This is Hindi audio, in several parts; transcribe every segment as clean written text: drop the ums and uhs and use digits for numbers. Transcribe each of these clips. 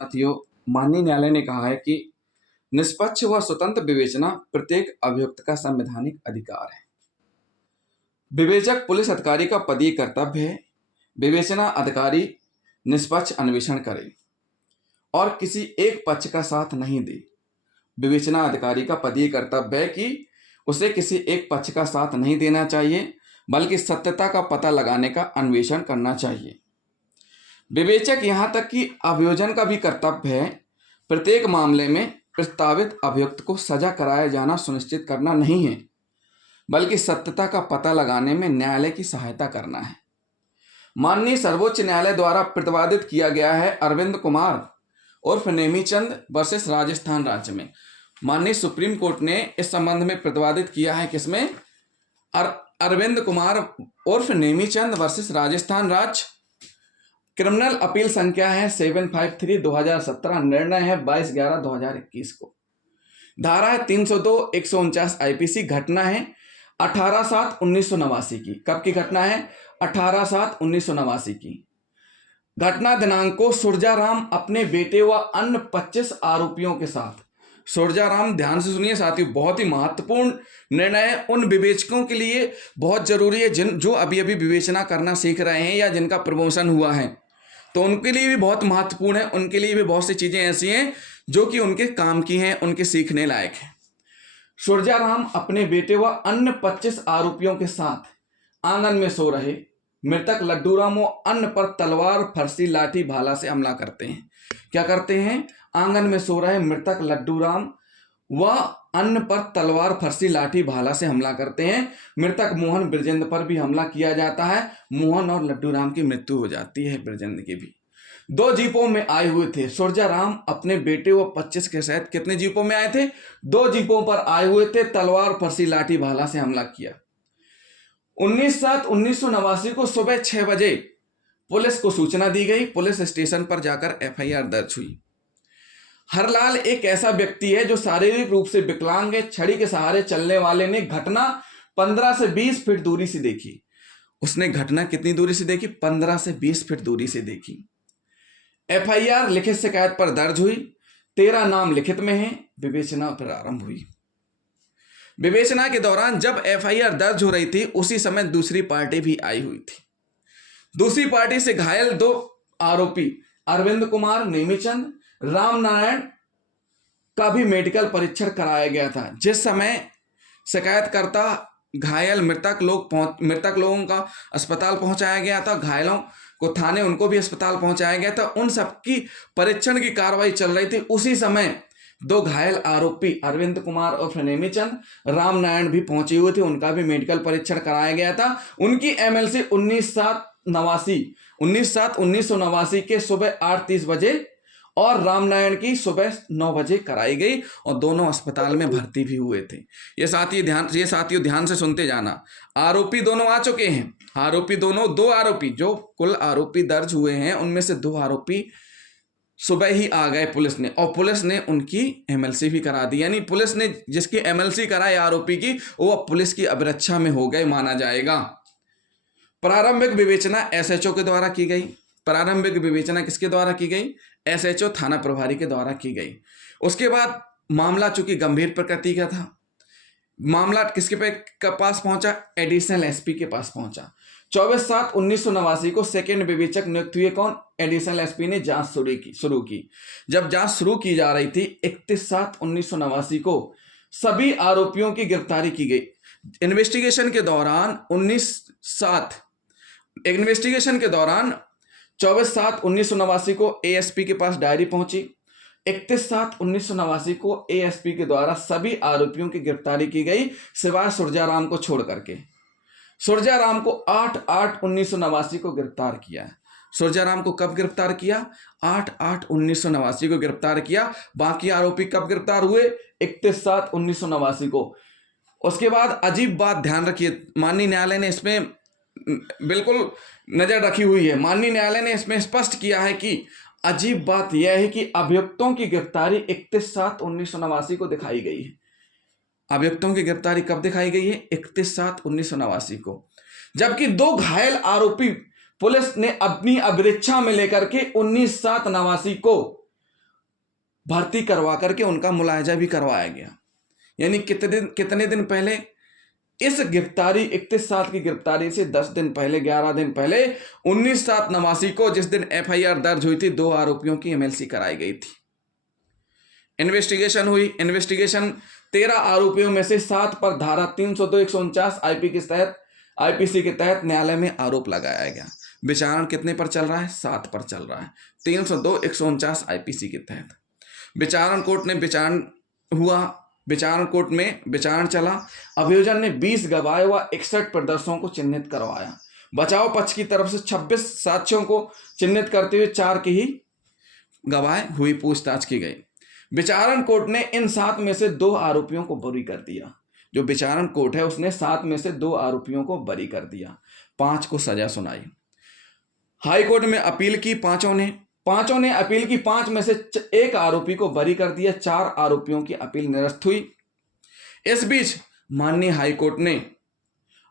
साथियों, माननीय न्यायालय ने कहा है कि निष्पक्ष व स्वतंत्र विवेचना प्रत्येक अभियुक्त का संवैधानिक अधिकार है। विवेचक पुलिस अधिकारी का पदीय कर्तव्य है। विवेचना अधिकारी निष्पक्ष अन्वेषण करे और किसी एक पक्ष का साथ नहीं दे। विवेचना अधिकारी का पदीय कर्तव्य है कि उसे किसी एक पक्ष का साथ नहीं देना चाहिए, बल्कि सत्यता का पता लगाने का अन्वेषण करना चाहिए। विवेचक यहाँ तक कि अभियोजन का भी कर्तव्य है। प्रत्येक मामले में प्रस्तावित अभियुक्त को सजा कराया जाना सुनिश्चित करना नहीं है, बल्कि सत्यता का पता लगाने में न्यायालय की सहायता करना है। माननीय सर्वोच्च न्यायालय द्वारा प्रतिवादित किया गया है अरविंद कुमार उर्फ नेमीचंद वर्सेस राजस्थान राज्य में। माननीय सुप्रीम कोर्ट ने इस संबंध में प्रतिवादित किया है किसमें? अरविंद कुमार उर्फ नेमीचंद वर्सेस राजस्थान राज्य। क्रिमिनल अपील संख्या है 753/2017। निर्णय है 22/11/2021 को। धारा है 302 149 आईपीसी। घटना है 18/7/1989 की। कब की घटना है? 18/7/1989 की। घटना दिनांक को सुरजाराम अपने बेटे व अन्य 25 आरोपियों के साथ। सुरजाराम, ध्यान से सुनिए साथियों, बहुत ही महत्वपूर्ण निर्णय है। उन विवेचकों के लिए बहुत जरूरी है जो अभी अभी विवेचना करना सीख रहे हैं या जिनका प्रमोशन हुआ है, तो उनके लिए भी बहुत महत्वपूर्ण है। उनके लिए भी बहुत सी चीजें ऐसी हैं जो कि उनके काम की हैं, उनके सीखने लायक है। सुरजाराम अपने बेटे व अन्य 25 आरोपियों के साथ आंगन में सो रहे मृतक लड्डूराम व अन्य पर तलवार, फरसी, लाठी, भाला से हमला करते हैं। क्या करते हैं? आंगन में सो रहे मृतक लड्डूराम व अन्य पर तलवार, फरसी, लाठी, भाला से हमला करते हैं। मृतक मोहन ब्रजेंद्र पर भी हमला किया जाता है। मोहन और लड्डूराम की मृत्यु हो जाती है, ब्रजेंद्र की भी। 2 जीपों में आए हुए थे। सुरजाराम अपने बेटे व 25 के साथ कितने जीपों में आए थे? 2 जीपों पर आए हुए थे। तलवार, फरसी, लाठी, भाला से हमला किया। 19/7/1989 को सुबह 6 बजे पुलिस को सूचना दी गई। पुलिस स्टेशन पर जाकर एफआईआर दर्ज हुई। हरलाल एक ऐसा व्यक्ति है जो शारीरिक रूप से विकलांग है। छड़ी के सहारे चलने वाले ने घटना 15 से 20 फीट दूरी से देखी। उसने घटना कितनी दूरी से देखी? 15 से 20 फीट दूरी से देखी। एफआईआर लिखित शिकायत पर दर्ज हुई। 13 नाम लिखित में हैं। विवेचना प्रारंभ हुई। विवेचना के दौरान जब एफआईआर दर्ज हो रही थी, उसी समय दूसरी पार्टी भी आई हुई थी। दूसरी पार्टी से घायल 2 आरोपी अरविंद कुमार, नेमीचंद, रामनारायण का भी मेडिकल परीक्षण कराया गया था। जिस समय शिकायतकर्ता घायल मृतक लोगों का अस्पताल पहुंचाया गया था, घायलों को थाने उनको भी अस्पताल पहुंचाया गया था, उन सबकी परीक्षण की कार्रवाई चल रही थी। उसी समय 2 घायल आरोपी अरविंद कुमार और नेमीचंद, रामनारायण भी पहुंचे हुए थे, उनका भी मेडिकल परीक्षण कराया गया था। उनकी एमएलसी 19/7/1989 के सुबह 8:30 बजे और रामनारायण की सुबह 9 बजे कराई गई और दोनों अस्पताल में भर्ती भी हुए थे। ये साथियों ध्यान से सुनते जाना। आरोपी दोनों आ चुके हैं। आरोपी दोनों 2 आरोपी जो कुल आरोपी दर्ज हुए हैं, उनमें से 2 आरोपी सुबह ही आ गए पुलिस ने, और पुलिस ने उनकी एमएलसी भी करा दी। यानी पुलिस ने जिसकी एमएलसी कराई आरोपी की, वो पुलिस की अभिरक्षा में हो गए माना जाएगा। प्रारंभिक विवेचना एसएचओ के द्वारा की गई। प्रारंभिक विवेचना किसके द्वारा की गई? एसएचओ थाना प्रभारी के द्वारा की गई। उसके बाद मामला चूंकि गंभीर प्रकृति का था, मामला किसके पास पहुंचा? एडिशनल एसपी के पास पहुंचा। 24/7/1989 को सेकंड विवेचक नियुक्त हुए। कौन? एडिशनल एसपी ने जांच शुरू की। जब जांच शुरू की जा रही थी, 31/7/1989 को सभी आरोपियों की गिरफ्तारी की गई। इन्वेस्टिगेशन के दौरान 24/7/1989 को एएसपी के पास डायरी पहुंची। 31/7/1989 को एएसपी के द्वारा सभी आरोपियों की गिरफ्तारी की गई, सिवाय सुरजाराम को छोड़ करके। सुरजाराम को 8/8/1989 को गिरफ्तार किया। सुरजाराम को कब गिरफ्तार किया? 8/8/1989 को गिरफ्तार किया। बाकी आरोपी कब गिरफ्तार हुए? 31/7/1989 को। उसके बाद अजीब बात ध्यान रखिए, माननीय न्यायालय ने इसमें बिल्कुल नजर रखी हुई है। माननीय न्यायालय ने इसमें स्पष्ट किया है कि अजीब बात यह है कि अभियुक्तों की गिरफ्तारी 31/7/1989 को दिखाई गई है। अभियुक्तों की गिरफ्तारी कब दिखाई गई है? 31/7/1989 को। जबकि 2 घायल आरोपी पुलिस ने अपनी अभिरक्षा में लेकर के 19/7/89 को भर्ती करवा करके उनका मुलाहजा भी करवाया गया। यानी कितने दिन पहले, इस गिरफ्तारी 31 साल की गिरफ्तारी से 10 दिन पहले, 11 दिन पहले 19/7/89 को जिस दिन FIR दर्ज हुई थी, 2 आरोपियों की MLC कराई गई थी। इन्वेस्टिगेशन हुई। इन्वेस्टिगेशन 13 आरोपियों में से 7 पर धारा 302 149 IPC के तहत न्यायालय में आरोप लगाया गया। विचारण कितने पर चल रहा है? 7 पर चल रहा है, 302 149 IPC के तहत। विचारण कोर्ट में विचारण हुआ, विचारण कोर्ट में विचारण चला। अभियोजन ने 20 गवाह व 61 प्रदर्शकों को चिन्हित करवाया। बचाव पक्ष की तरफ से 26 साक्ष्यों को चिन्हित करते हुए 4 की ही गवाह हुई पूछताछ की गई। विचारण कोर्ट ने इन 7 में से 2 आरोपियों को बरी कर दिया। जो विचारण कोर्ट है उसने 7 में से 2 आरोपियों को बरी कर दिया, 5 को सजा सुनाई। हाई कोर्ट में अपील की, पांचों ने अपील की। 5 में से 1 आरोपी को बरी कर दिया, 4 आरोपियों की अपील निरस्त हुई। इस बीच माननीय हाई कोर्ट ने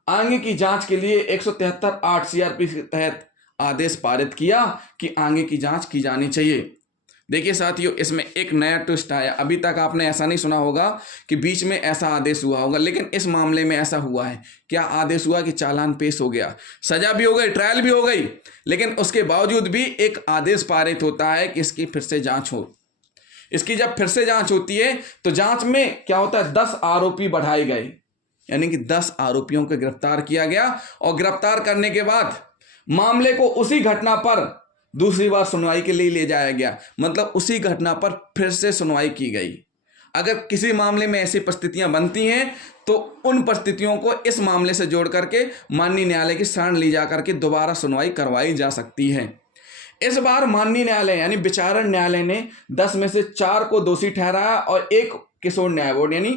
आगे की जांच के लिए 173(8) CRPC के तहत आदेश पारित किया कि आगे की जांच की जानी चाहिए। देखिए साथियों, इसमें एक नया ट्विस्ट आया। अभी तक आपने ऐसा नहीं सुना होगा कि बीच में ऐसा आदेश हुआ होगा, लेकिन इस मामले में ऐसा हुआ है। क्या आदेश हुआ कि चालान पेश हो गया, सजा भी हो गई, ट्रायल भी हो गई, लेकिन उसके बावजूद भी एक आदेश पारित होता है कि इसकी फिर से जांच हो। इसकी जब फिर से जांच होती है तो जांच में क्या होता है, 10 आरोपी बढ़ाए गए, यानी कि 10 आरोपियों को गिरफ्तार किया गया। और गिरफ्तार करने के बाद मामले को उसी घटना पर दूसरी बार सुनवाई के लिए ले जाया गया, मतलब उसी घटना पर फिर से सुनवाई की गई। अगर किसी मामले में ऐसी परिस्थितियां बनती हैं तो उन परिस्थितियों को इस मामले से जोड़ करके माननीय न्यायालय की शरण ली जा करके दोबारा सुनवाई करवाई जा सकती है। इस बार माननीय न्यायालय यानी विचारण न्यायालय ने 10 में से 4 को दोषी ठहराया और 1 किशोर न्याय बोर्ड यानी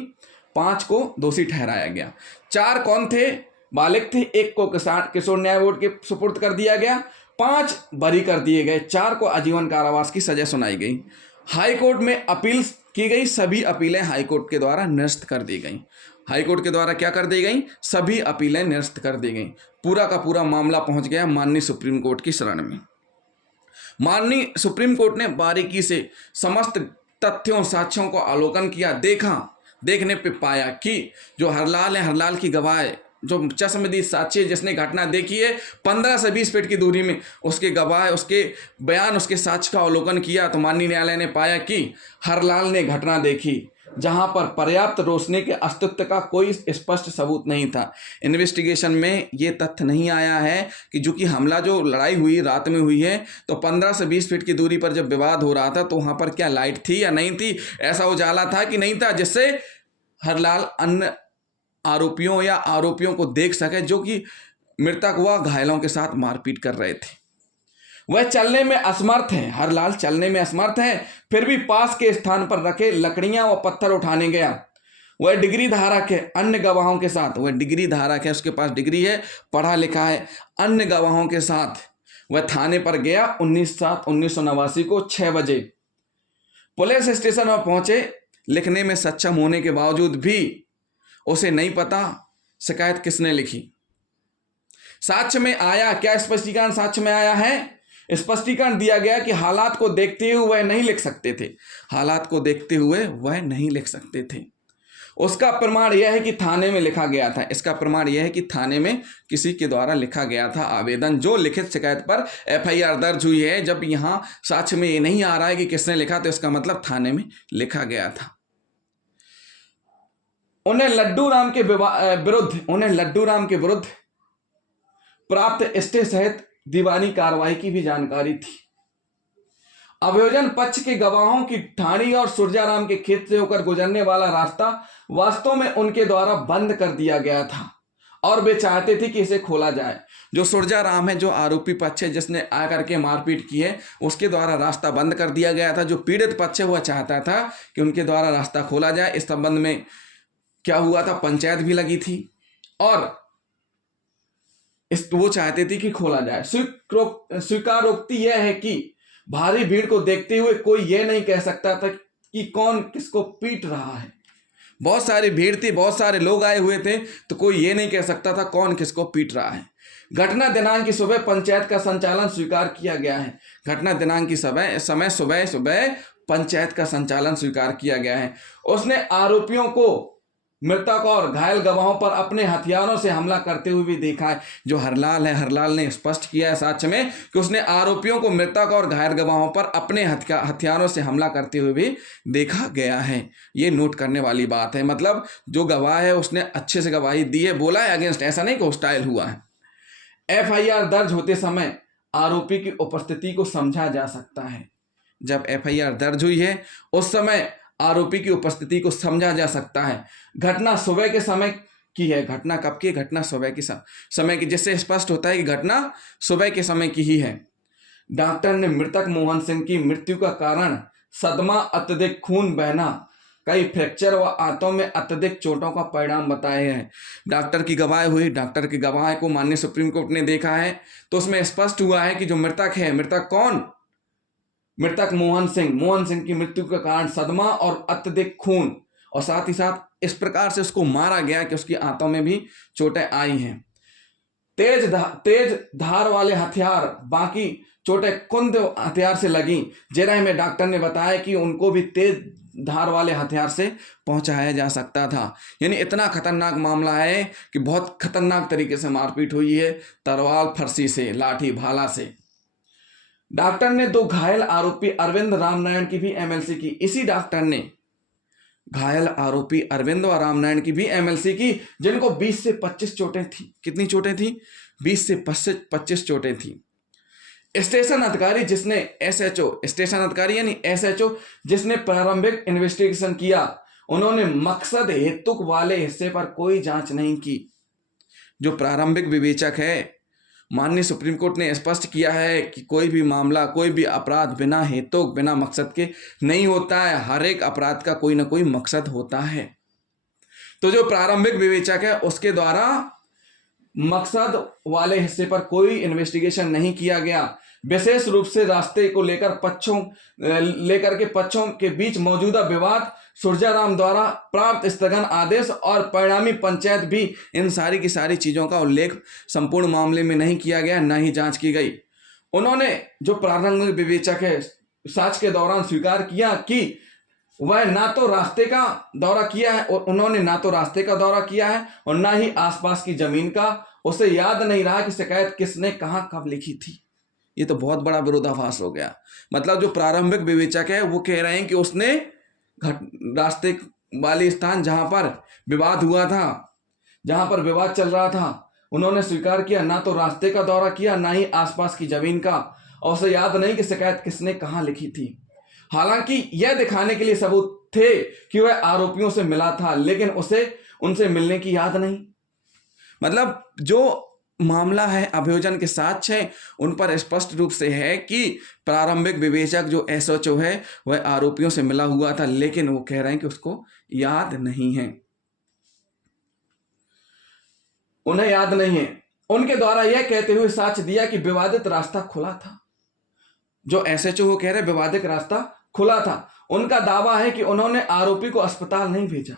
5 को दोषी ठहराया गया। 4 कौन थे? बालिग थे। 1 को किशोर न्याय बोर्ड के सुपुर्द कर दिया गया, 5 बरी कर दिए गए, 4 को आजीवन कारावास की सजा सुनाई गई। हाई कोर्ट में अपील की गई, सभी अपीलें हाई कोर्ट के द्वारा निरस्त कर दी गई। हाई कोर्ट के द्वारा क्या कर दी गई? सभी अपीलें निरस्त कर दी गई। पूरा का पूरा मामला पहुंच गया माननीय सुप्रीम कोर्ट की शरण में। माननीय सुप्रीम कोर्ट ने बारीकी से समस्त तथ्यों साक्ष्यों को अवलोकन किया, देखने पे पाया कि जो हरलाल है, हरलाल की गवाह, जो चश्मदीद साक्षी जिसने घटना देखी है 15 से 20 फीट की दूरी में, उसके गवाह, उसके बयान, उसके साक्ष्य का अवलोकन किया तो माननीय न्यायालय ने पाया कि हरलाल ने घटना देखी जहां पर पर्याप्त रोशनी के अस्तित्व का कोई स्पष्ट सबूत नहीं था। इन्वेस्टिगेशन में ये तथ्य नहीं आया है कि जो कि हमला, जो लड़ाई हुई रात में हुई है, तो 15 से 20 फीट की दूरी पर जब विवाद हो रहा था तो वहां पर क्या लाइट थी या नहीं थी, ऐसा उजाला था कि नहीं था जिससे हरलाल अन्य आरोपियों या आरोपियों को देख सके जो कि मृतक व घायलों के साथ मारपीट कर रहे थे। वह चलने में असमर्थ है, हरलाल चलने में असमर्थ है, फिर भी पास के स्थान पर रखे लकड़ियां व पत्थर उठाने गया। वह डिग्री धारक है, अन्य गवाहों के साथ, वह डिग्री धारक है, उसके पास डिग्री है, पढ़ा लिखा है। अन्य गवाहों के साथ वह थाने पर गया 19/7/1989 को 6 बजे। पुलिस स्टेशन में पहुंचे, लिखने में सक्षम होने के बावजूद भी उसे नहीं पता शिकायत किसने लिखी। साक्ष्य में आया क्या? स्पष्टीकरण साक्ष्य में आया है, स्पष्टीकरण दिया गया कि हालात को देखते हुए वह नहीं लिख सकते थे, हालात को देखते हुए वह नहीं लिख सकते थे। उसका प्रमाण यह है कि थाने में लिखा गया था, इसका प्रमाण यह है कि थाने में किसी के द्वारा लिखा गया था आवेदन, जो लिखित शिकायत पर FIR दर्ज हुई है। जब यहाँ साक्ष्य में ये नहीं आ रहा है कि किसने लिखा, तो इसका मतलब थाने में लिखा गया था। उन्हें लड्डू राम के विरुद्ध प्राप्त स्टे सहित दीवानी कार्रवाई की भी जानकारी थी। अभियोजन पक्ष के गवाहों की ठाणी और सुरजाराम के खेत से होकर गुजरने वाला रास्ता वास्तव में उनके द्वारा बंद कर दिया गया था और वे चाहते थे कि इसे खोला जाए। जो सुरजाराम है, जो आरोपी पक्ष है, जिसने आकर के मारपीट की है, उसके द्वारा रास्ता बंद कर दिया गया था। जो पीड़ित पक्ष है वह चाहता था कि उनके द्वारा रास्ता खोला जाए। इस संबंध में क्या हुआ था, पंचायत भी लगी थी और वो चाहते थे कि खोला जाए। स्वीकारोक्ति यह है कि भारी भीड़ को देखते हुए कोई यह नहीं कह सकता था कि कौन किसको पीट रहा है। बहुत सारी भीड़ थी, बहुत सारे लोग आए हुए थे, तो कोई ये नहीं कह सकता था कौन किसको पीट रहा है। घटना दिनांक की सुबह पंचायत का संचालन स्वीकार किया गया है। घटना दिनांक की समय सुबह पंचायत का संचालन स्वीकार किया गया है। उसने आरोपियों को मृतक और घायल गवाहों पर अपने हथियारों से हमला करते हुए भी देखा है। जो हरलाल है, हरलाल ने स्पष्ट किया है साक्ष्य में कि उसने आरोपियों को मृतक और घायल गवाहों पर अपने हथियारों से हमला करते हुए भी देखा गया है। ये नोट करने वाली बात है। मतलब जो गवाह है उसने अच्छे से गवाही दी है, बोला है अगेंस्ट, ऐसा नहीं कि हॉस्टाइल हुआ है। एफआईआर दर्ज होते समय आरोपी की उपस्थिति को समझा जा सकता है। जब एफआईआर दर्ज हुई है उस समय आरोपी की उपस्थिति को समझा जा सकता है। घटना सुबह के समय की है। घटना कब की? घटना सुबह के समय की, जिससे स्पष्ट होता है कि घटना सुबह के समय की ही है। डॉक्टर ने मृतक मोहन सिंह की मृत्यु का कारण सदमा, अत्यधिक खून बहना, कई फ्रैक्चर व आंतों में अत्यधिक चोटों का परिणाम बताए हैं। डॉक्टर की गवाही हुई। डॉक्टर की गवाही को माननीय सुप्रीम कोर्ट ने देखा है तो उसमें स्पष्ट हुआ है कि जो मृतक है, मृतक कौन? मृतक मोहन सिंह की मृत्यु का कारण सदमा और अत्यधिक खून, और साथ ही साथ इस प्रकार से उसको मारा गया कि उसकी आंतों में भी चोटें आई हैं। तेज धार वाले हथियार, बाकी चोटें कुंद हथियार से लगी। जेरा में डॉक्टर ने बताया कि उनको भी तेज धार वाले हथियार से पहुंचाया जा सकता था। यानी इतना खतरनाक मामला है कि बहुत खतरनाक तरीके से मारपीट हुई है, तलवार, फरसी से, लाठी, भाला से। डॉक्टर ने दो घायल आरोपी अरविंद रामनारायण की भी एमएलसी की। इसी डॉक्टर ने घायल आरोपी अरविंद और रामनारायण की भी एमएलसी की, जिनको 20 से 25 चोटें थी। कितनी चोटें थी? 20 से 25 चोटें थी। स्टेशन अधिकारी जिसने स्टेशन अधिकारी यानी एसएचओ जिसने प्रारंभिक इन्वेस्टिगेशन किया, उन्होंने मकसद हेतुक वाले हिस्से पर कोई जांच नहीं की। जो प्रारंभिक विवेचक है, माननीय सुप्रीम कोर्ट ने स्पष्ट किया है कि कोई भी मामला, कोई भी अपराध बिना हेतु, बिना मकसद के नहीं होता है। हर एक अपराध का कोई ना कोई मकसद होता है। तो जो प्रारंभिक विवेचक है उसके द्वारा मकसद वाले हिस्से पर कोई इन्वेस्टिगेशन नहीं किया गया। विशेष रूप से रास्ते को लेकर पक्षों के बीच मौजूदा विवाद, सुरजाराम द्वारा प्राप्त स्थगन आदेश और परिणामी पंचायत भी, इन सारी की सारी चीजों का उल्लेख संपूर्ण मामले में नहीं किया गया, न ही जांच की गई। उन्होंने, जो प्रारंभिक विवेचक है, जांच के दौरान स्वीकार किया कि वह ना तो रास्ते का दौरा किया है, और उन्होंने ना तो रास्ते का दौरा किया है और ना ही आसपास की जमीन का। उसे याद नहीं रहा कि शिकायत किसने कहां कब लिखी थी। ये तो बहुत बड़ा विरोधाभास हो गया। मतलब जो प्रारंभिक विवेचक है वो कह रहे हैं कि उसने रास्ते वाले स्थान जहां पर विवाद हुआ था, जहां पर विवाद चल रहा था, उन्होंने स्वीकार किया ना तो रास्ते का दौरा किया, ना ही आसपास की जमीन का, और उसे याद नहीं कि शिकायत किसने कहां लिखी थी। हालांकि यह दिखाने के लिए सबूत थे कि वह आरोपियों से मिला था, लेकिन उसे उनसे मिलने की याद नहीं। मतलब जो मामला है, अभियोजन के साक्ष्य हैं, उन पर स्पष्ट रूप से है कि प्रारंभिक विवेचक जो एसएचओ है वह आरोपियों से मिला हुआ था, लेकिन वो कह रहे हैं कि उसको याद नहीं है, उन्हें याद नहीं है। उनके द्वारा यह कहते हुए साक्ष्य दिया कि विवादित रास्ता खुला था। जो एसएचओ वो कह रहे विवादित रास्ता खुला था। उनका दावा है कि उन्होंने आरोपी को अस्पताल नहीं भेजा।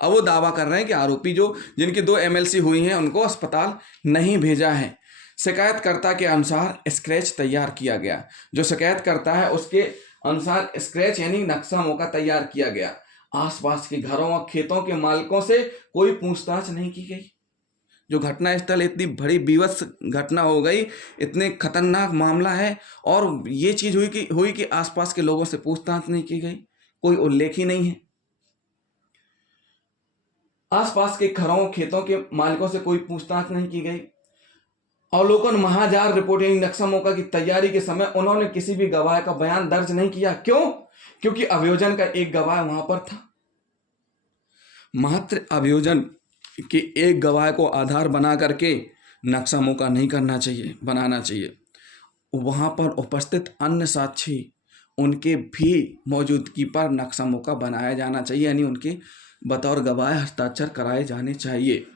अब वो दावा कर रहे हैं कि आरोपी जिनकी 2 एमएलसी हुई हैं उनको अस्पताल नहीं भेजा है। शिकायतकर्ता के अनुसार स्केच तैयार किया गया। जो शिकायतकर्ता है उसके अनुसार स्केच यानी नक्शा मौका तैयार किया गया। आसपास के घरों और खेतों के मालिकों से कोई पूछताछ नहीं की गई। जो घटनास्थल, इतनी बड़ी बीभत्स घटना हो गई, इतने खतरनाक मामला है, और ये चीज हुई कि आसपास के लोगों से पूछताछ नहीं की गई, कोई उल्लेख ही नहीं है। आसपास के घरों खेतों के मालिकों से कोई पूछताछ नहीं की गई। अवलोकन महाजार रिपोर्ट यानी नक्शा मौका की तैयारी के समय उन्होंने किसी भी गवाह का बयान दर्ज नहीं किया। क्यों? क्योंकि अभियोजन का एक गवाह वहां पर था। मात्र अभियोजन के एक गवाह को आधार बना करके नक्शा मौका नहीं बनाना चाहिए। वहां पर उपस्थित अन्य साक्षी, उनके भी मौजूदगी पर नक्शा मौका बनाया जाना चाहिए, यानी उनके बतौर गवाह हस्ताक्षर कराए जाने चाहिए।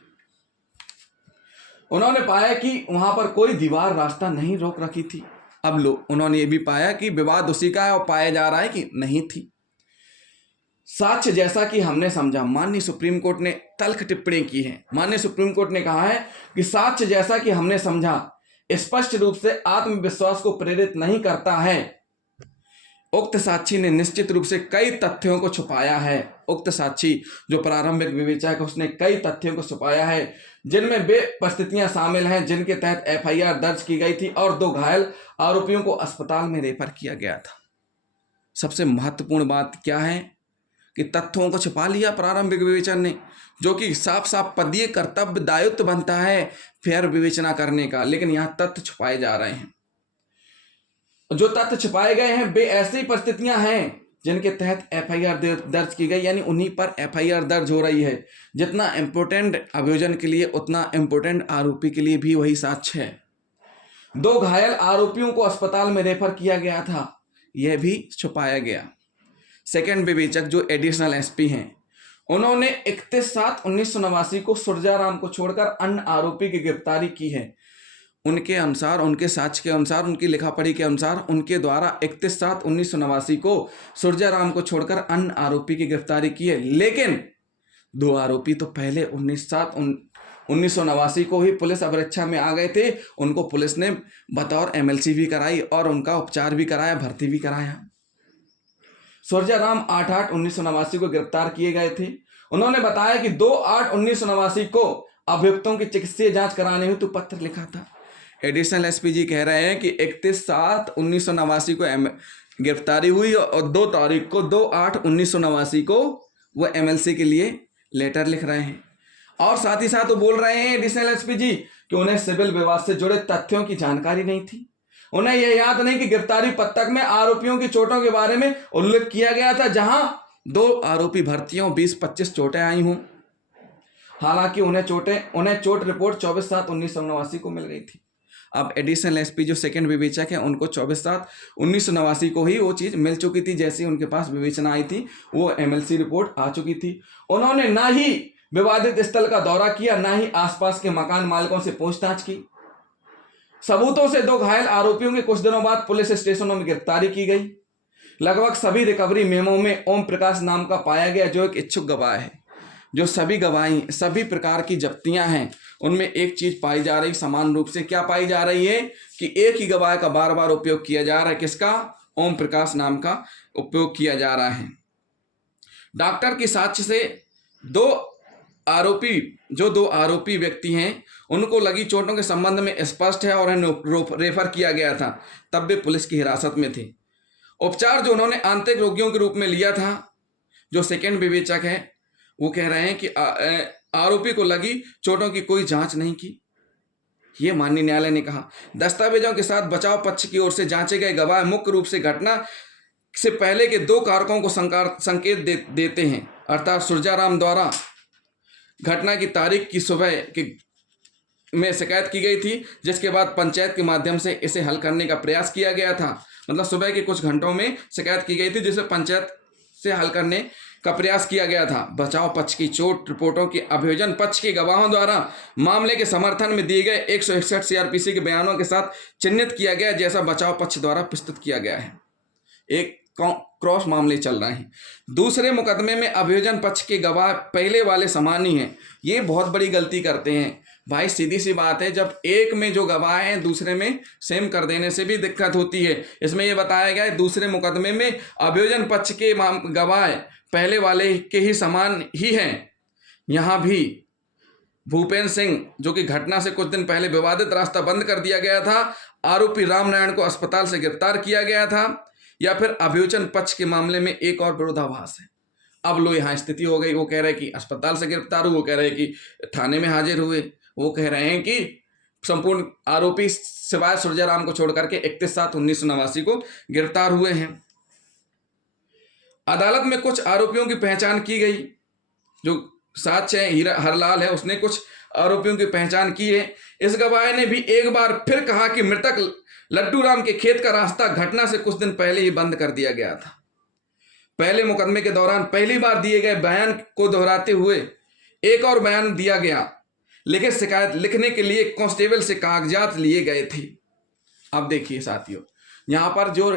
उन्होंने पाया कि वहां पर कोई दीवार रास्ता नहीं रोक रखी थी। अब उन्होंने ये भी पाया कि विवाद उसी का है और पाया जा रहा है कि नहीं थी। साक्ष्य जैसा कि हमने समझा, माननीय सुप्रीम कोर्ट ने तल्ख टिप्पणी की है। माननीय सुप्रीम कोर्ट ने कहा है कि साक्ष्य जैसा कि हमने समझा स्पष्ट रूप से आत्मविश्वास को प्रेरित नहीं करता है। उक्त साक्षी ने निश्चित रूप से कई तथ्यों को छुपाया है। उक्त साक्षी जो प्रारंभिक विवेचक है उसने कई तथ्यों को छुपाया है, जिनमें वे परिस्थितियां शामिल हैं जिनके तहत एफआईआर दर्ज की गई थी और 2 घायल आरोपियों को अस्पताल में रेफर किया गया था। सबसे महत्वपूर्ण बात क्या है कि तथ्यों को छुपा लिया प्रारंभिक विवेचन ने, जो कि साफ साफ पदीय कर्तव्य दायित्व बनता है फेयर विवेचना करने का, लेकिन यहां तथ्य छुपाए जा रहे हैं। जो तथ्य छुपाए गए हैं वे ऐसी परिस्थितियां हैं जिनके तहत एफआईआर दर्ज की गई, यानी उन्हीं पर एफआईआर दर्ज हो रही है। जितना इंपोर्टेंट अभियोजन के लिए उतना इंपोर्टेंट आरोपी के लिए भी वही साक्ष्य है। 2 घायल आरोपियों को अस्पताल में रेफर किया गया था, यह भी छुपाया गया। सेकंड विवेचक जो एडिशनल एसपी हैं, उन्होंने 31/7/1989 को सुरजाराम को छोड़कर अन्य आरोपी की गिरफ्तारी की है। उनके अनुसार, उनके साक्ष्य के अनुसार, उनकी लिखापढ़ी के अनुसार उनके द्वारा 31/7/1989 को सुरजाराम को छोड़कर अन्य आरोपी की गिरफ्तारी की है। लेकिन 2 आरोपी तो पहले 1989 को ही पुलिस अभिरक्षा में आ गए थे। उनको पुलिस ने बतौर एमएलसी भी कराई और उनका उपचार भी कराया, भर्ती भी कराया। सुरजाराम 8/8/1989 को गिरफ्तार किए गए थे। उन्होंने बताया कि 2/8/1989 को अभियुक्तों की चिकित्सीय जांच कराने हेतु पत्र लिखा था। एडिशनल एसपी जी कह रहे हैं कि 31/7/1989 को गिरफ्तारी हुई और 2 तारीख को 2/8/1989 को वो एमएलसी के लिए लेटर लिख रहे हैं। और साथ ही साथ वो बोल रहे हैं एडिशनल एसपी जी कि उन्हें सिविल विवाद से जुड़े तथ्यों की जानकारी नहीं थी। उन्हें यह याद नहीं कि गिरफ्तारी पत्रक में आरोपियों की चोटों के बारे में उल्लेख किया गया था, जहां 2 आरोपी भर्तियों 20-25 चोटें आई हों। हालांकि उन्हें चोट रिपोर्ट 24/7/1989 को मिल गई थी। अब एडिशनल एसपी जो सेकंड विवेचक है उनको 24/7/1989 को ही वो चीज़ मिल चुकी थी। जैसे उनके पास विवेचना आई थी वो एमएलसी रिपोर्ट आ चुकी थी। उन्होंने ना ही विवादित स्थल का दौरा किया, ना ही आसपास के मकान मालिकों से पूछताछ की। सबूतों से 2 घायल आरोपियों के कुछ दिनों बाद पुलिस स्टेशनों में गिरफ्तारी की गई। लगभग सभी रिकवरी मेमो में ओम प्रकाश नाम का पाया गया, जो एक इच्छुक गवाह है। जो सभी प्रकार की जब्तियां हैं उनमें एक चीज पाई जा रही समान रूप से, क्या पाई जा रही है कि एक ही गवाह का बार बार उपयोग किया जा रहा है। किसका? ओम प्रकाश नाम का उपयोग किया जा रहा है। डॉक्टर की साक्ष्य से 2 आरोपी व्यक्ति हैं उनको लगी चोटों के संबंध में स्पष्ट है और उन्हें रेफर किया गया था, तब वे पुलिस की हिरासत में थे। उपचार जो उन्होंने आंतरिक रोगियों के रूप में लिया था, जो सेकंड विवेचक है वो कह रहे हैं कि आरोपी को लगी चोटों की कोई जांच नहीं की। ये माननीय न्यायालय ने कहा। दस्तावेजों के साथ बचाव पक्ष की ओर से जांचे गए गवाह मुख्य रूप से घटना से पहले के 2 कारकों को संकेत देते हैं, अर्थात सुरजाराम द्वारा घटना की तारीख की सुबह में शिकायत की गई थी, जिसके बाद पंचायत के माध्यम से इसे हल करने का प्रयास किया गया था। मतलब सुबह के कुछ घंटों में शिकायत की गई थी जिसे पंचायत से हल करने का प्रयास किया गया था। बचाव पक्ष की चोट रिपोर्टों की अभियोजन पक्ष के गवाहों द्वारा मामले के समर्थन में दिए गए 161 सीआरपीसी के बयानों के साथ चिन्हित किया गया, जैसा बचाव पक्ष द्वारा प्रस्तुत किया गया है। एक क्रॉस मामले चल रहे हैं। दूसरे मुकदमे में अभियोजन पक्ष के गवाह पहले वाले समान ही हैं। ये बहुत बड़ी गलती करते हैं भाई, सीधी सी बात है। जब एक में जो गवाह हैं दूसरे में सेम कर देने से भी दिक्कत होती है। इसमें यह बताया गया है दूसरे मुकदमे में अभियोजन पक्ष के गवाह पहले वाले के ही समान ही हैं। यहाँ भी भूपेंद्र सिंह जो कि घटना से कुछ दिन पहले विवादित रास्ता बंद कर दिया गया था, आरोपी रामनारायण को अस्पताल से गिरफ्तार किया गया था, या फिर अभियोजन पक्ष के मामले में एक और विरोधाभास है। अब लो यहाँ स्थिति हो गई, वो कह रहे हैं कि अस्पताल से गिरफ्तार हुए, वो कह रहे हैं कि थाने में हाजिर हुए, वो कह रहे हैं कि संपूर्ण आरोपी सिवाय सुरजाराम को छोड़ करके 31/7/1989 को गिरफ्तार हुए हैं। अदालत में कुछ आरोपियों की पहचान की गई। जो साक्ष्य है हरलाल है, उसने कुछ आरोपियों की पहचान की है। इस गवाह ने भी एक बार फिर कहा कि मृतक लड्डू राम के खेत का रास्ता घटना से कुछ दिन पहले ही बंद कर दिया गया था। पहले मुकदमे के दौरान पहली बार दिए गए बयान को दोहराते हुए एक और बयान दिया गया। लिखित शिकायत लिखने के लिए कांस्टेबल से कागजात लिए गए थे। अब देखिए साथियों, यहाँ पर जो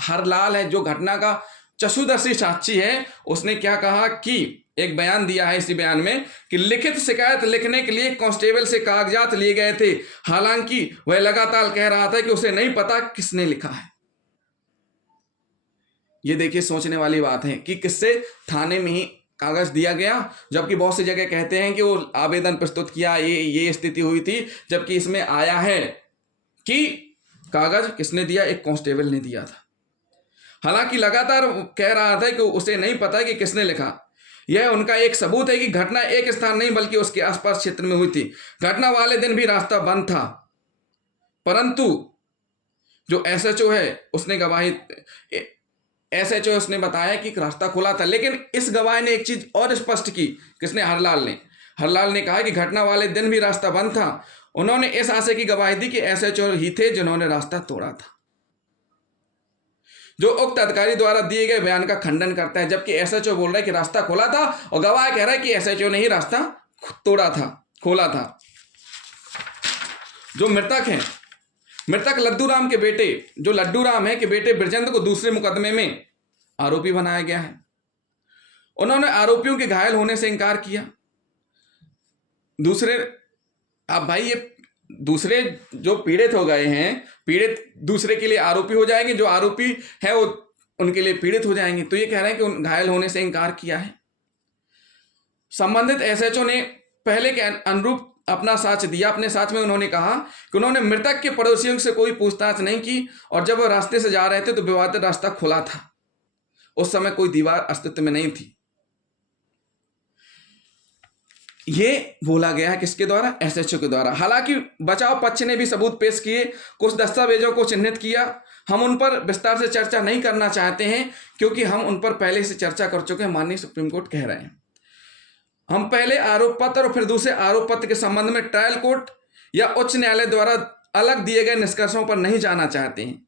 हरलाल है, जो घटना का चशुदर्शी साक्षी है, उसने क्या कहा कि एक बयान दिया है इसी बयान में कि लिखित शिकायत लिखने के लिए कांस्टेबल से कागजात लिए गए थे। हालांकि वह लगातार कह रहा था कि उसे नहीं पता किसने लिखा है। ये देखिए सोचने वाली बात है कि किससे थाने में ही कागज दिया गया, जबकि बहुत सी जगह कहते हैं कि वो आवेदन प्रस्तुत किया, ये स्थिति हुई थी, जबकि इसमें आया है कि कागज किसने दिया, एक कांस्टेबल ने दिया था। हालांकि लगातार कह रहा था कि उसे नहीं पता कि किसने लिखा। यह उनका एक सबूत है कि घटना एक स्थान नहीं बल्कि उसके आसपास क्षेत्र में हुई थी। घटना वाले दिन भी रास्ता बंद था, परंतु जो एसएचओ है उसने गवाही एसएचओ उसने बताया कि रास्ता खुला था। लेकिन इस गवाह ने एक चीज और स्पष्ट की, किसने, हरलाल ने कहा कि घटना वाले दिन भी रास्ता बंद था। उन्होंने इस आशय की गवाही दी कि एसएचओ ही थे जिन्होंने रास्ता तोड़ा था, जो उक्त अधिकारी द्वारा दिए गए बयान का खंडन करता है। जबकि एसएचओ बोल रहा है कि रास्ता खोला था और गवाह कह रहा है कि एसएचओ ने ही रास्ता तोड़ा था, खोला था। जो मृतक लड्डू राम के बेटे, जो लड्डू राम है के बेटे ब्रजेंद्र को दूसरे मुकदमे में आरोपी बनाया गया है। उन्होंने आरोपियों के घायल होने से इनकार किया। अब भाई ये दूसरे जो पीड़ित हो गए हैं, पीड़ित दूसरे के लिए आरोपी हो जाएंगे, जो आरोपी है वो उनके लिए पीड़ित हो जाएंगे। तो ये कह रहे हैं कि उन घायल होने से इनकार किया है। संबंधित एसएचओ ने पहले के अनुरूप अपना साक्ष्य दिया। अपने साक्ष्य में उन्होंने कहा कि उन्होंने मृतक के पड़ोसियों से कोई पूछताछ नहीं की और जब वो रास्ते से जा रहे थे तो विवादित रास्ता खुला था। उस समय कोई दीवार अस्तित्व में नहीं थी। ये बोला गया है किसके द्वारा, एसएचओ के द्वारा। हालांकि बचाव पक्ष ने भी सबूत पेश किए, कुछ दस्तावेजों को चिन्हित किया। हम उन पर विस्तार से चर्चा नहीं करना चाहते हैं क्योंकि हम उन पर पहले से चर्चा कर चुके हैं। माननीय सुप्रीम कोर्ट कह रहे हैं हम पहले आरोप पत्र और फिर दूसरे आरोप पत्र के संबंध में ट्रायल कोर्ट या उच्च न्यायालय द्वारा अलग दिए गए निष्कर्षों पर नहीं जाना चाहते हैं।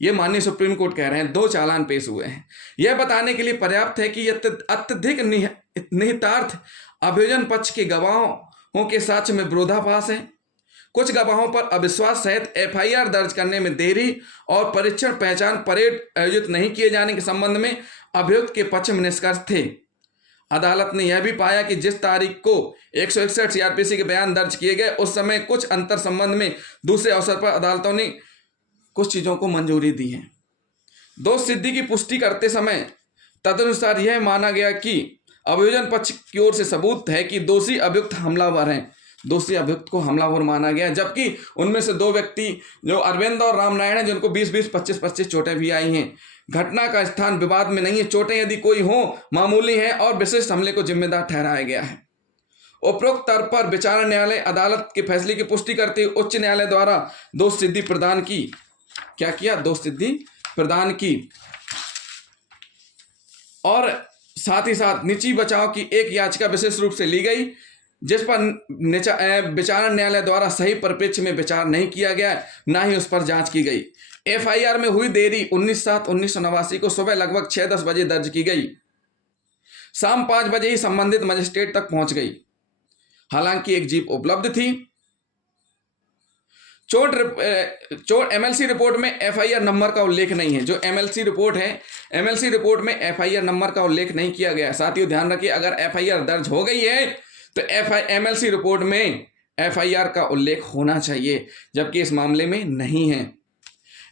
यह माननीय सुप्रीम कोर्ट कह रहे हैं। 2 चालान पेश हुए हैं। यह बताने के लिए पर्याप्त है कि अत्यधिक निहितार्थ अभियोजन पक्ष के गवाहों के साक्ष्य में विरोधाभास है। कुछ गवाहों पर अविश्वास सहित एफआईआर दर्ज करने में देरी और परीक्षण पहचान परेड आयोजित नहीं किए जाने के संबंध में अभियुक्त के पक्ष में निष्कर्ष थे। अदालत ने यह भी पाया कि जिस तारीख को 161 सीआरपीसी के बयान दर्ज किए गए उस समय कुछ अंतर संबंध में दूसरे अवसर पर अदालतों ने कुछ चीजों को मंजूरी दी है। दोष सिद्धि की पुष्टि करते समय तदनुसार यह माना गया कि अभियोजन पक्ष की ओर से सबूत है कि दोषी अभियुक्त हमलावर हैं। दोषी अभियुक्त को हमलावर माना गया, जबकि उनमें से 2 व्यक्ति जो अरविंद और रामनारायण हैं जिनको 20-20, 25-25 चोटें भी आई हैं। घटना का स्थान विवाद में नहीं है। चोटें यदि कोई हो मामूली हैं और विशिष्ट हमले को जिम्मेदार ठहराया गया है। उपरोक्त तर्क पर विचारण न्यायालय अदालत के फैसले की पुष्टि करते हुए उच्च न्यायालय द्वारा दोष सिद्धि प्रदान की। क्या किया? दोष सिद्धि प्रदान की। और साथ ही साथ निजी बचाव की एक याचिका विशेष रूप से ली गई जिस पर विचारण न्यायालय द्वारा सही परिप्रेक्ष्य में विचार नहीं किया गया, ना ही उस पर जांच की गई। एफआईआर में हुई देरी 19/7/1989 को सुबह लगभग 6-10 बजे दर्ज की गई। शाम 5 बजे ही संबंधित मजिस्ट्रेट तक पहुंच गई। हालांकि एक जीप उपलब्ध थी। चोट एमएलसी रिपोर्ट में एफआईआर नंबर का उल्लेख नहीं है। जो एमएलसी रिपोर्ट है, एमएलसी रिपोर्ट में एफआईआर नंबर का उल्लेख नहीं किया गया। साथियों ध्यान रखिए, अगर एफआईआर दर्ज हो गई है तो एमएलसी रिपोर्ट में एफआईआर का उल्लेख होना चाहिए, जबकि इस मामले में नहीं है।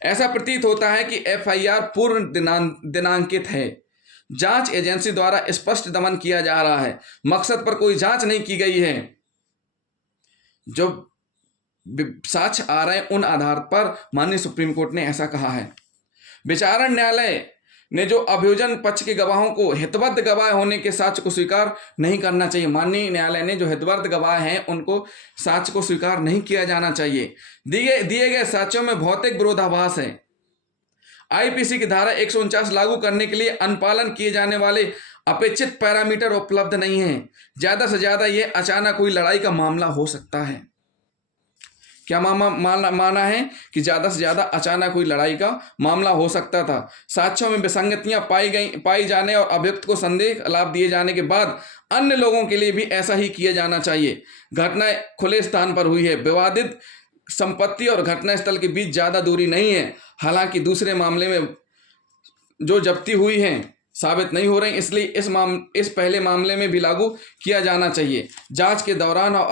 ऐसा प्रतीत होता है कि एफआईआर पूर्व दिनांकित है। जांच एजेंसी द्वारा स्पष्ट दमन किया जा रहा है। मकसद पर कोई जांच नहीं की गई है। जो साक्ष्य आ रहे हैं उन आधार पर माननीय सुप्रीम कोर्ट ने ऐसा कहा है। विचारण न्यायालय ने जो अभियोजन पक्ष के गवाहों को हितबद्ध गवाह होने के साक्ष्य को स्वीकार नहीं करना चाहिए। माननीय न्यायालय ने जो हितबद्ध गवाह हैं उनको साक्ष्य को स्वीकार नहीं किया जाना चाहिए। दिए गए साक्ष्यों में भौतिक विरोधाभास है। आईपीसी की धारा 149 लागू करने के लिए अनुपालन किए जाने वाले अपेक्षित पैरामीटर उपलब्ध नहीं है। ज्यादा से ज्यादा यह अचानक हुई लड़ाई का मामला हो सकता है। क्या माना है कि ज्यादा से ज्यादा अचानक हुई लड़ाई का मामला हो सकता था। साक्ष्यों में विसंगतियां पाई जाने और अभियुक्त को संदेह लाभ दिए जाने के बाद अन्य लोगों के लिए भी ऐसा ही किया जाना चाहिए। घटना खुले स्थान पर हुई है। विवादित संपत्ति और घटनास्थल के बीच ज्यादा दूरी नहीं है। हालांकि दूसरे मामले में जो जब्ती हुई है साबित नहीं हो रही, इसलिए इस पहले मामले में भी लागू किया जाना चाहिए। जांच के दौरान और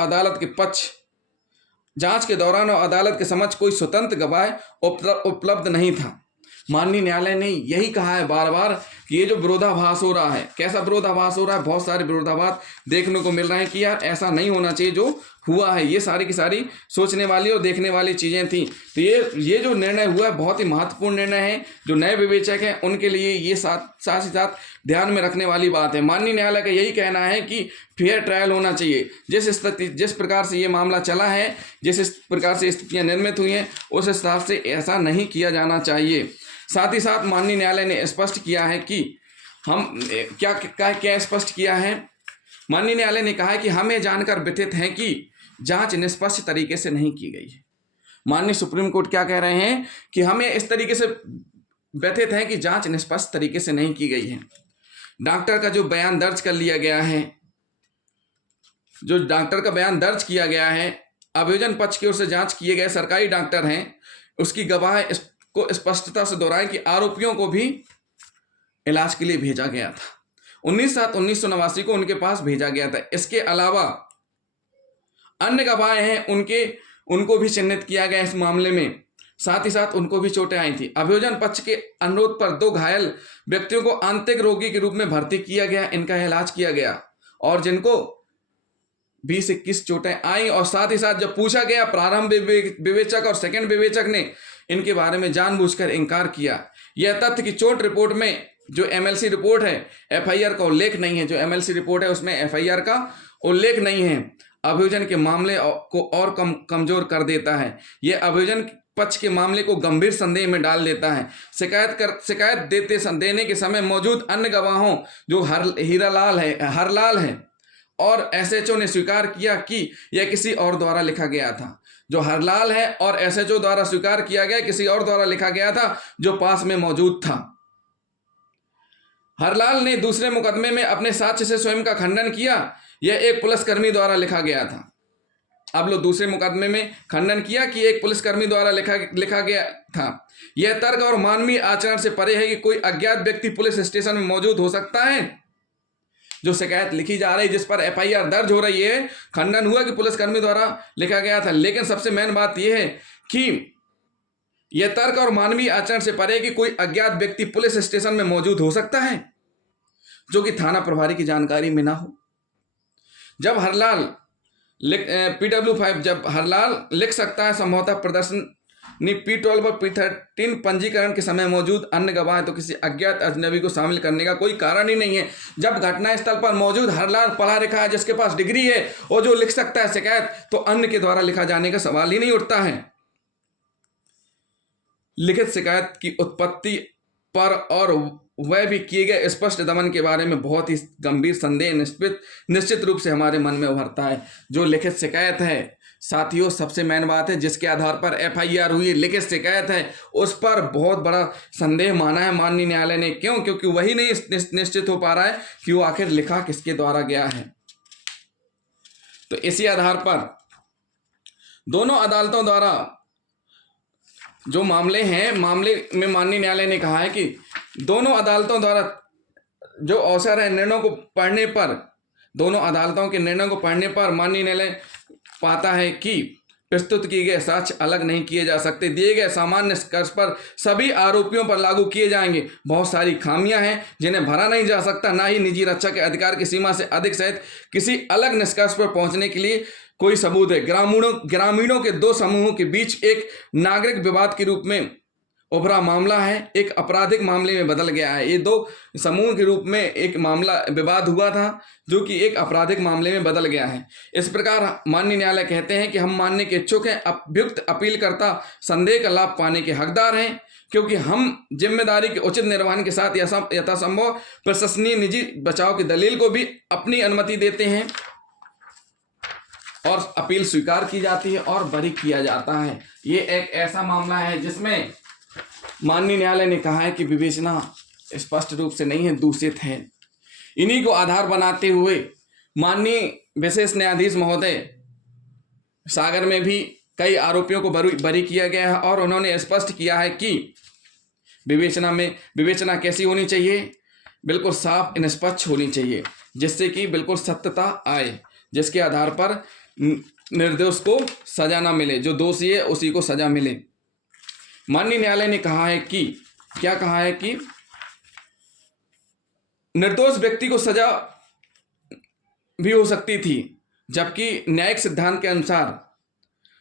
अदालत के समक्ष कोई स्वतंत्र गवाह उपलब्ध नहीं था। माननीय न्यायालय ने यही कहा है बार बार कि ये जो विरोधाभास हो रहा है, कैसा विरोधाभास हो रहा है, बहुत सारे विरोधाभास देखने को मिल रहे हैं कि यार ऐसा नहीं होना चाहिए जो हुआ है। ये सारी की सारी सोचने वाली और देखने वाली चीज़ें थी। तो ये जो निर्णय हुआ है बहुत ही महत्वपूर्ण निर्णय है। जो नए विवेचक हैं उनके लिए ये साथ ही साथ ध्यान में रखने वाली बात है। माननीय न्यायालय का यही कहना है कि फेयर ट्रायल होना चाहिए। जिस प्रकार से ये मामला चला है, जिस प्रकार से स्थितियाँ निर्मित हुई हैं, उस हिसाब से ऐसा नहीं किया जाना चाहिए। साथ ही साथ माननीय न्यायालय ने स्पष्ट किया है कि हम क्या स्पष्ट किया है। माननीय न्यायालय ने कहा है कि हम ये जानकर व्यथित हैं कि जांच निष्पक्ष तरीके से नहीं की गई है। माननीय सुप्रीम कोर्ट क्या कह रहे हैं कि हमें इस तरीके से व्यथित हैं कि जांच निष्पक्ष तरीके से नहीं की गई है। डॉक्टर का जो बयान दर्ज कर लिया गया है, जो डॉक्टर का बयान दर्ज किया गया है, अभियोजन पक्ष की ओर से जांच किए गए सरकारी डॉक्टर हैं, उसकी गवाह को स्पष्टता से दोहराएं कि आरोपियों को भी इलाज के लिए भेजा गया था। 19/7/1989 को उनके पास भेजा गया था। इसके अलावा अन्य गवाह हैं, उनको भी चिन्हित किया गया इस मामले में। साथ ही साथ उनको भी चोटें आई थी। अभियोजन पक्ष के अनुरोध पर 2 घायल व्यक्तियों को आंतरिक रोगी के रूप में भर्ती किया गया, इनका इलाज किया गया और जिनको 20-21 चोटें आई। और साथ ही साथ जब पूछा गया प्रारंभ विवेचक और सेकंड विवेचक ने इनके बारे में जानबूझकर इनकार किया। यह तथ्य कि चोट रिपोर्ट में जो MLC रिपोर्ट है, FIR का उल्लेख नहीं है। जो MLC रिपोर्ट है उसमें FIR का उल्लेख नहीं है, अभियोजन के मामले को और कमजोर कर देता है। यह अभियोजन पक्ष के मामले को गंभीर संदेह में डाल देता है। शिकायत देने के समय मौजूद अन्य गवाहों जो हरलाल है और SHO ने स्वीकार किया कि यह किसी और द्वारा लिखा गया था। जो हरलाल है और SHO द्वारा स्वीकार किया गया किसी और द्वारा लिखा गया था जो पास में मौजूद था। हरलाल ने दूसरे मुकदमे में अपने साक्ष्य से स्वयं का खंडन किया, यह एक पुलिसकर्मी द्वारा लिखा गया था। अब लोग दूसरे मुकदमे में खंडन किया कि एक पुलिसकर्मी द्वारा लिखा गया था। यह तर्क और मानवीय आचरण से परे है कि कोई अज्ञात व्यक्ति पुलिस स्टेशन में मौजूद हो सकता है। जो शिकायत लिखी जा रही, जिस पर FIR दर्ज हो रही है, खंडन हुआ कि पुलिसकर्मी द्वारा लिखा गया था। लेकिन सबसे मेन बात यह है कि यह तर्क और मानवीय आचरण से परे कि कोई अज्ञात व्यक्ति पुलिस स्टेशन में मौजूद हो सकता है जो कि थाना प्रभारी की जानकारी में ना हो। जब हरलाल PW5 जब हरलाल लिख सकता है संभवतः प्रदर्शनी P12 और P13 पंजीकरण के समय मौजूद अन्य गवाह है, तो किसी अज्ञात अजनबी को शामिल करने का कोई कारण ही नहीं है। जब घटना स्थल पर मौजूद हरलाल पढ़ा लिखा है, जिसके पास डिग्री है और जो लिख सकता है शिकायत, तो अन्य के द्वारा लिखा जाने का सवाल ही नहीं उठता है। लिखित शिकायत की उत्पत्ति पर और वह भी किए गए स्पष्ट दमन के बारे में बहुत ही गंभीर संदेह निश्चित रूप से हमारे मन में उभरता है। जो लिखित शिकायत है साथियों, सबसे मेन बात है जिसके आधार पर FIR हुई, लिखित शिकायत है, उस पर बहुत बड़ा संदेह माना है माननीय न्यायालय ने। क्यों? क्योंकि वही नहीं निश्चित हो पा रहा है कि वो आखिर लिखा किसके द्वारा गया है। तो इसी आधार पर दोनों अदालतों द्वारा जो मामले हैं, मामले में माननीय न्यायालय ने कहा है कि दोनों अदालतों द्वारा जो अवसर है निर्णयों को पढ़ने पर, दोनों अदालतों के निर्णयों को पढ़ने पर माननीय न्यायालय पाता है कि प्रस्तुत किए गए साक्ष्य अलग नहीं किए जा सकते, दिए गए सामान्य निष्कर्ष पर सभी आरोपियों पर लागू किए जाएंगे। बहुत सारी खामियां हैं जिन्हें भरा नहीं जा सकता, ना ही निजी रक्षा के अधिकार की सीमा से अधिक सहित किसी अलग निष्कर्ष पर पहुंचने के लिए कोई सबूत है। ग्रामीणों के 2 समूहों के बीच एक नागरिक विवाद के रूप में उभरा मामला है, एक आपराधिक मामले में बदल गया है। ये 2 समूह के रूप में एक मामला विवाद हुआ था जो कि एक आपराधिक मामले में बदल गया है। इस प्रकार माननीय न्यायालय कहते हैं कि हम मानने के इच्छुक हैं, अभियुक्त अपीलकर्ता संदेह का लाभ पाने के हकदार हैं, क्योंकि हम जिम्मेदारी के उचित निर्वहन के साथ यथासंभव प्रशंसनीय निजी बचाव की दलील को भी अपनी अनुमति देते हैं और अपील स्वीकार की जाती है और बरी किया जाता है। ये एक ऐसा मामला है जिसमें माननीय न्यायालय ने कहा है कि विवेचना स्पष्ट रूप से नहीं है, दूषित है। इन्हीं को आधार बनाते हुए माननीय विशेष न्यायाधीश महोदय सागर में भी कई आरोपियों को बरी किया गया है और उन्होंने स्पष्ट किया है कि विवेचना कैसी होनी चाहिए, बिल्कुल साफ निष्पक्ष होनी चाहिए, जिससे कि बिल्कुल सत्यता आए, जिसके आधार पर निर्दोष को सजा ना मिले, जो दोषी है उसी को सजा मिले। माननीय न्यायालय ने कहा है कि क्या कहा है कि निर्दोष व्यक्ति को सजा भी हो सकती थी, जबकि न्यायिक सिद्धांत के अनुसार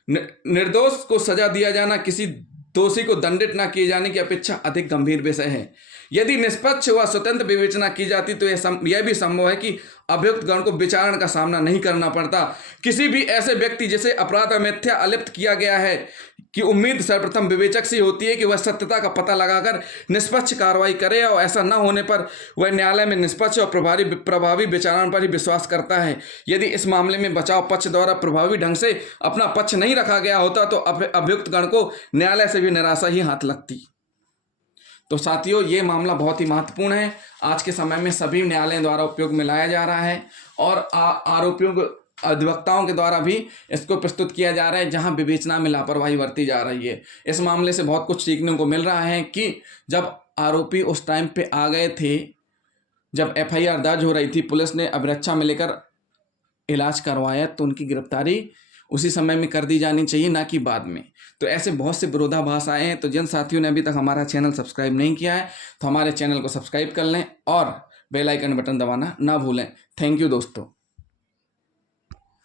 निर्दोष को सजा दिया जाना किसी दोषी को दंडित न किए जाने की अपेक्षा अधिक गंभीर विषय है। यदि निष्पक्ष व स्वतंत्र विवेचना की जाती तो यह भी संभव है कि अभियुक्त गण को विचारण का सामना नहीं करना पड़ता। किसी भी ऐसे व्यक्ति जिसे अपराध में मिथ्या आलिप्त किया गया है कि उम्मीद सर्वप्रथम विवेचक से होती है कि वह सत्यता का पता लगाकर निष्पक्ष कार्रवाई करे, और ऐसा न होने पर वह न्यायालय में निष्पक्ष और प्रभावी विचारण पर ही विश्वास करता है। यदि इस मामले में बचाव पक्ष द्वारा प्रभावी ढंग से अपना पक्ष नहीं रखा गया होता तो अभियुक्त गण को न्यायालय से भी निराशा ही हाथ लगती। तो साथियों, ये मामला बहुत ही महत्वपूर्ण है। आज के समय में सभी न्यायालयों द्वारा उपयोग में लाया जा रहा है और आरोपियों को अधिवक्ताओं के द्वारा भी इसको प्रस्तुत किया जा रहा है, जहां विवेचना में लापरवाही बरती जा रही है। इस मामले से बहुत कुछ सीखने को मिल रहा है कि जब आरोपी उस टाइम पे आ गए थे, जब एफआईआर दर्ज हो रही थी, पुलिस ने अभिरक्षा में लेकर इलाज करवाया, तो उनकी गिरफ्तारी उसी समय में कर दी जानी चाहिए, ना कि बाद में। तो ऐसे बहुत से विरोधाभास आए हैं। तो जिन साथियों ने अभी तक हमारा चैनल सब्सक्राइब नहीं किया है तो हमारे चैनल को सब्सक्राइब कर लें और बेल आइकन बटन दबाना ना भूलें। थैंक यू दोस्तों।